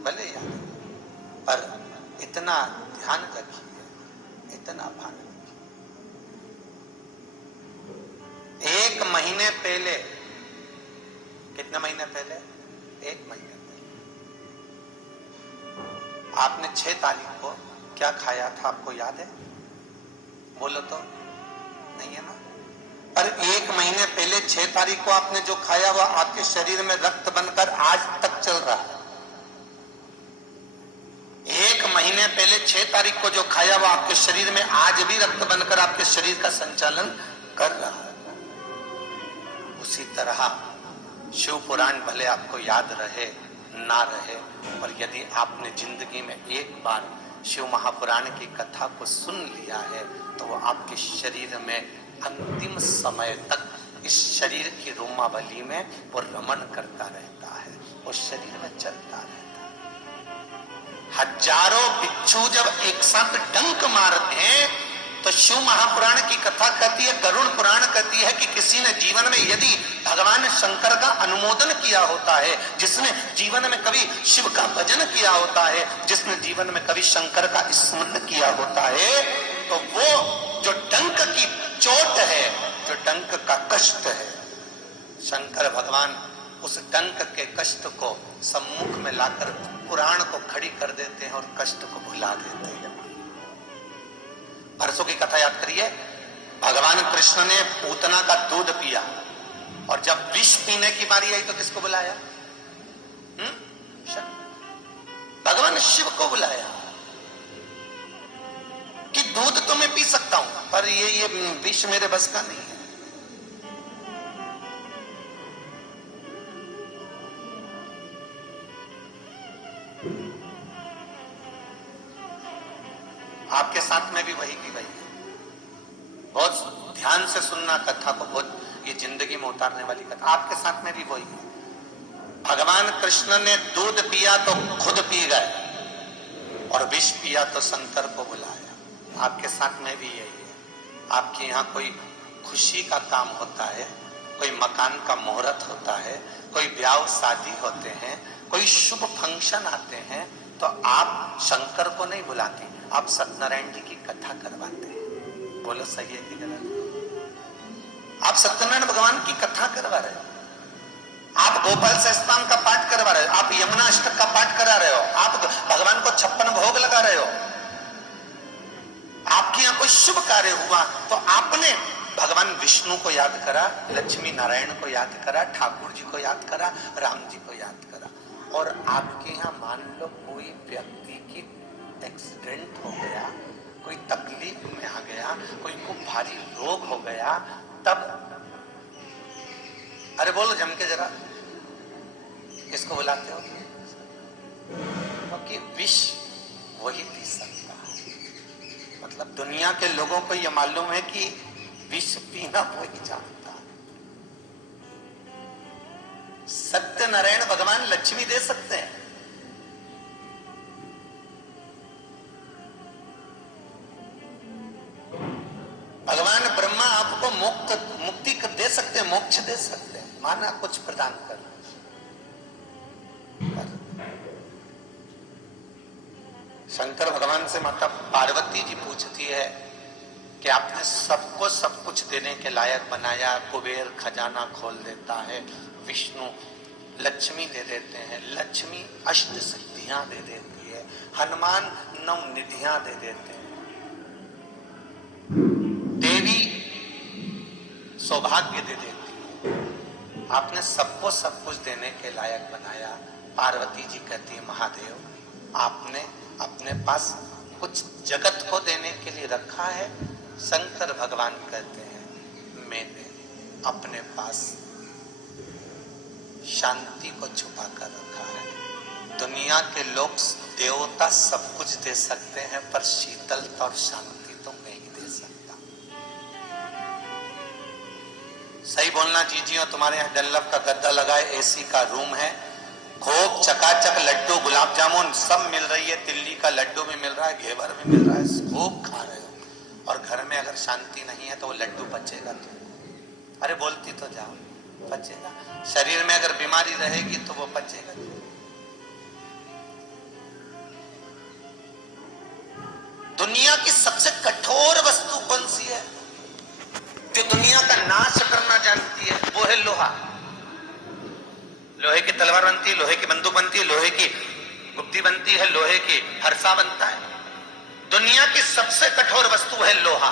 भले याद है, पर इतना ध्यान रखिए, इतना भान रखिए। 1 महीने पहले, कितने महीने पहले? 1 महीने पहले आपने 6 तारीख को क्या खाया था, आपको याद है? बोलो तो, नहीं है ना? पर 1 महीने पहले 6 तारीख को आपने जो खाया वह आपके शरीर में रक्त बनकर आज तक चल रहा है। 1 महीने पहले 6 तारीख को जो खाया वह आपके शरीर में आज भी रक्त बनकर आपके शरीर का संचालन कर रहा है। उसी तरह शिव पुराण भले आपको याद रहे ना रहे, और यदि आपने जिंदगी में एक बार शिव महापुराण की कथा को सुन लिया है तो वो आपके शरीर में अंतिम समय तक, इस शरीर की रोमावली में वो रमण करता रहता है, वो शरीर में चलता रहता है। हजारों बिच्छू जब एक साथ डंक मारते हैं तो शिव महापुराण की कथा कहती है, गरुड़ पुराण कहती है कि किसी ने जीवन में यदि भगवान शंकर का अनुमोदन किया होता है, जिसने जीवन में कभी शिव का भजन किया होता है, जिसने जीवन में कभी शंकर का स्मरण किया होता है, तो वो जो डंक की चोट है, जो डंक का कष्ट है, शंकर भगवान उस डंक के कष्ट को सम्मुख में लाकर पुराण को खड़ी कर देते हैं और कष्ट को भुला देते हैं। परसों की कथा याद करिए, भगवान कृष्ण ने पूतना का दूध पिया और जब विष पीने की बारी आई तो किसको बुलाया? भगवान शिव को बुलाया कि दूध तो मैं पी सकता हूं, पर ये विष मेरे बस का नहीं है। आपके साथ में भी वही की वही है। बहुत ध्यान से सुनना कथा को, बहुत ये जिंदगी में उतारने वाली कथा। आपके साथ में भी वही है। भगवान कृष्ण ने दूध पिया तो खुद पी गए और विष पिया तो शंकर को बुलाया। आपके साथ में भी यही है। आपके यहाँ कोई खुशी का काम होता है, कोई मकान का मुहूर्त होता है, कोई ब्याह शादी होते हैं, कोई शुभ फंक्शन आते हैं, तो आप शंकर को नहीं बुलाते, आप सत्यनारायण जी की कथा करवाते हैं। बोलो सही है कि गलत? आप सत्यनारायण भगवान की कथा करवा रहे हो, आप गोपाल सहस्त्रनाम का पाठ करवा रहे हो, आप यमुना अष्टक का पाठ करा रहे हो, आप भगवान को 56 भोग लगा रहे हो। आपके यहाँ कोई शुभ कार्य हुआ तो आपने भगवान विष्णु को याद करा, लक्ष्मी नारायण को याद करा, ठाकुर जी को याद करा, राम जी को याद करा। और आपके यहाँ मान लो कोई व्यक्ति की एक्सीडेंट हो गया, कोई तकलीफ में आ गया, कोई को भारी रोग हो गया, तब अरे बोलो जम के जरा, किसको बुलाते हो? क्योंकि विष वही पी सकता है। मतलब दुनिया के लोगों को यह मालूम है कि विष पीना वही जानता है। सत्यनारायण भगवान लक्ष्मी दे सकते हैं, भगवान ब्रह्मा आपको मुक्ति दे सकते हैं, मोक्ष दे सकते हैं, माना कुछ प्रदान कर। शंकर भगवान से माता पार्वती जी पूछती है कि आपने सबको सब कुछ देने के लायक बनाया, कुबेर खजाना खोल देता है, विष्णु लक्ष्मी दे देते हैं, लक्ष्मी अष्ट सिद्धियां दे देती है, हनुमान 9 निधियां दे देते हैं, देवी सौभाग्य दे देती है। आपने सबको सब कुछ देने के लायक बनाया। पार्वती जी कहती है महादेव आपने अपने पास कुछ जगत को देने के लिए रखा है। शंकर भगवान कहते हैं मैंने अपने पास शांति को छुपा कर रखा है। दुनिया के लोग देवता सब कुछ दे सकते हैं, पर शीतलता और शांति तो मैं ही दे सकता। सही बोलना जीजियो, तुम्हारे यहाँ डल्लभ का गद्दा लगा है, एसी का रूम है, खूब चकाचक लड्डू गुलाब जामुन सब मिल रही है, दिल्ली का लड्डू भी मिल रहा है, घेवर भी मिल रहा है, खूब खा रहे हो, और घर में अगर शांति नहीं है तो वो लड्डू पचेगा तो? अरे बोलती तो जाओ, पचेगा। शरीर में अगर बीमारी रहेगी तो वो पचेगा। दुनिया की सबसे कठोर वस्तु कौन सी है जो दुनिया का नाश करना जानती है? वो है लोहा। लोहे की तलवार बनती है, लोहे की बंदूक बनती है, लोहे की गुप्ती बनती है, लोहे की हरसा बनता है। दुनिया की सबसे कठोर वस्तु है लोहा।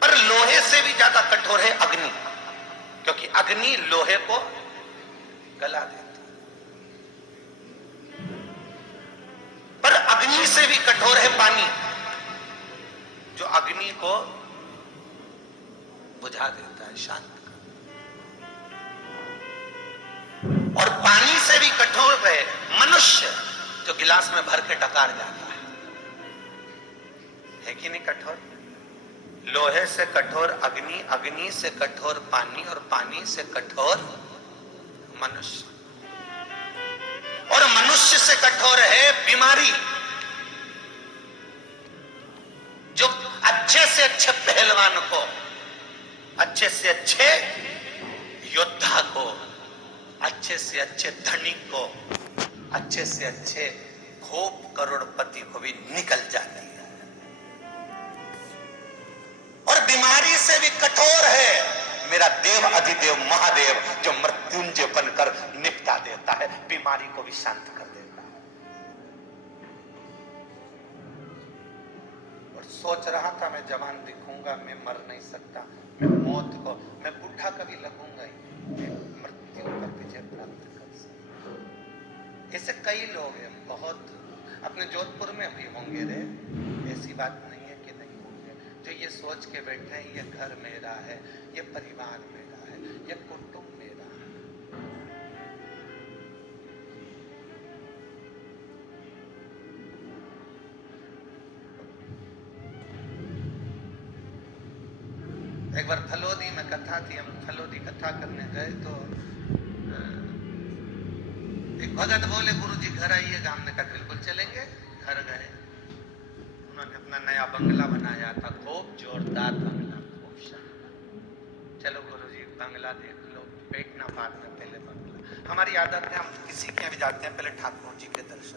पर लोहे से भी ज्यादा कठोर है अग्नि, क्योंकि अग्नि लोहे को गला देती है। पर अग्नि से भी कठोर है पानी, जो अग्नि को बुझा देता है, शांत कर। और पानी से भी कठोर है मनुष्य, जो गिलास में भर के डकार जाता है कि नहीं कठोर? लोहे से कठोर अग्नि, अग्नि से कठोर पानी, और पानी से कठोर मनुष्य, और मनुष्य से कठोर है बीमारी। जो अच्छे से अच्छे पहलवान को, अच्छे से अच्छे योद्धा को, अच्छे से अच्छे धनिक को, अच्छे से अच्छे खूब करोड़पति को भी निकल जाती है। और बीमारी से भी कठोर है मेरा देव अधिदेव महादेव, जो मृत्युंजय बनकर निपटा देता है, बीमारी को भी शांत कर देता है। और सोच रहा था मैं जवान दिखूंगा, मैं मर नहीं सकता, मैं मौत को, मैं बूढ़ा कभी लगूंगा ही, मैं मृत्यु पर विजय प्राप्त कर सकता। ऐसे कई लोग हैं, बहुत अपने जोधपुर में भी होंगे रे, ऐसी बात नहीं है कि नहीं होंगे, जो ये सोच के बैठे हैं ये घर मेरा है, ये परिवार मेरा है, ये कुटुंब मेरा है। एक बार फलोदी में कथा थी, हम फलोदी कथा करने गए तो एक भगत बोले गुरुजी घर आइएगा। हमने कहा बिल्कुल चलेंगे। घर गए, उन्होंने अपना नया बंगला बनाया था, खूब जोरदार बंगला, खूब शानदार। चलो गुरुजी बंगला देख लो, पेट ना बाद में पहले बंगला। हमारी आदत है, हम किसी के भी जाते हैं पहले ठाकुर जी के दर्शन